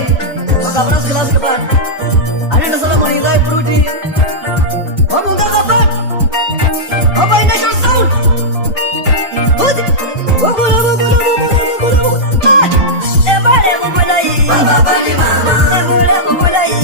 Kelas depan. Ada masalah wanita Fruity. Kamu enggak dapat. Apa ini national sound? Budi. Baba ni mama.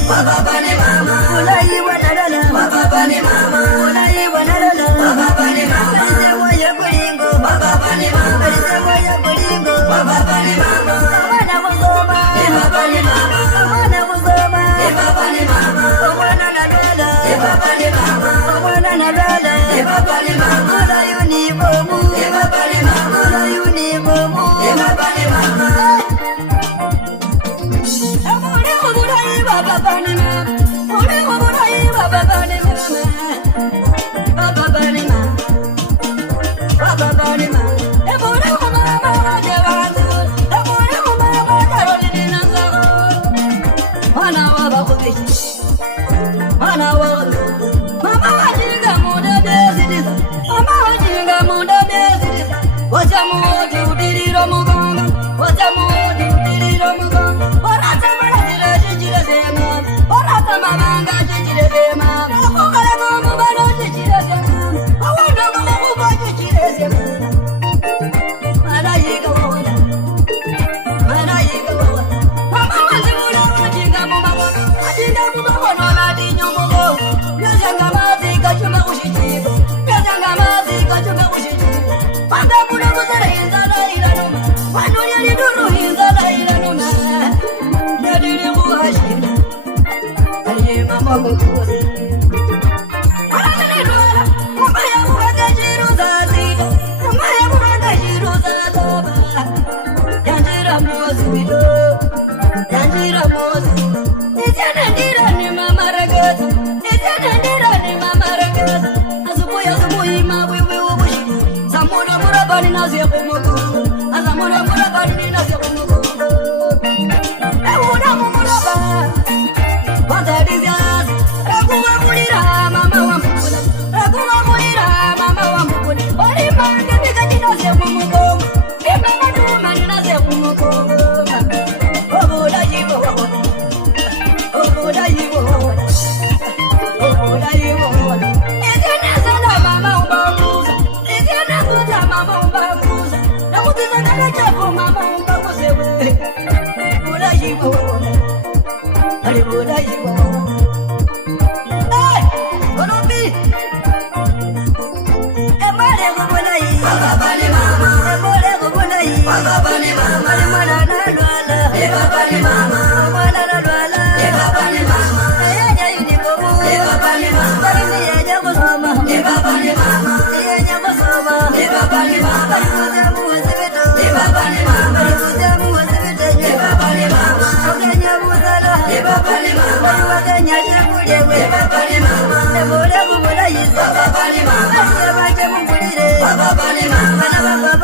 Baba ni mama. Mulai wanadana. Baba ni mama. Mulai wanadana. Baba ni mama. Alisewa ya kulingo. Baba ni mama. Alisewa ya kulingo. Baba ni mama. Wana kusoma. Baba ni mama. Wana kusoma. Baba ni mama. Wana nalala. Baba ni mama. Wana nalala. Baba ni mama. Wana uniform. Baba ni mama. Wana uniform. Baba ni mama. Baba bani mama, ole omurai baba bani mama, baba bani mama, baba bani mama. Ebole mama jawangu, ebole mama taroli nangago. Mana wa bakuti, mana wa. Mama wajinga muda desida, mama wajinga muda desida. Wajamu judiriro mugonga, wajamu judiriro mugonga. Orata mara jira sema. Mama jijire sema, akukale mama bano jijire sema, awanda mama kuba jijire sema. Mana yiga wawana, mama wazimula wajinga mumabo, wajinga mumabo nona di nyomugo. Yazanga mazi kachuma ushichigo, yazanga mazi kachuma ushichigo. Panga kuna kuzara hinzala ila noma, wanunya liduru hinzala ila noma. Nadiri muhashima. Mama kukuzi, aranelala, mama ya muhanga jiru zazida, mama ya muhanga jiru zazaba. Yanjira mozi, yanjira mozi. Nijana ndira ni mama ragata, nijana ndira ni mama ragata. Asubuhi mawewe ubushi, zamuna murabani nazi ya kumugu, azamuna murabani nazi ya kumugu. Euna murabani. Baba bani mama,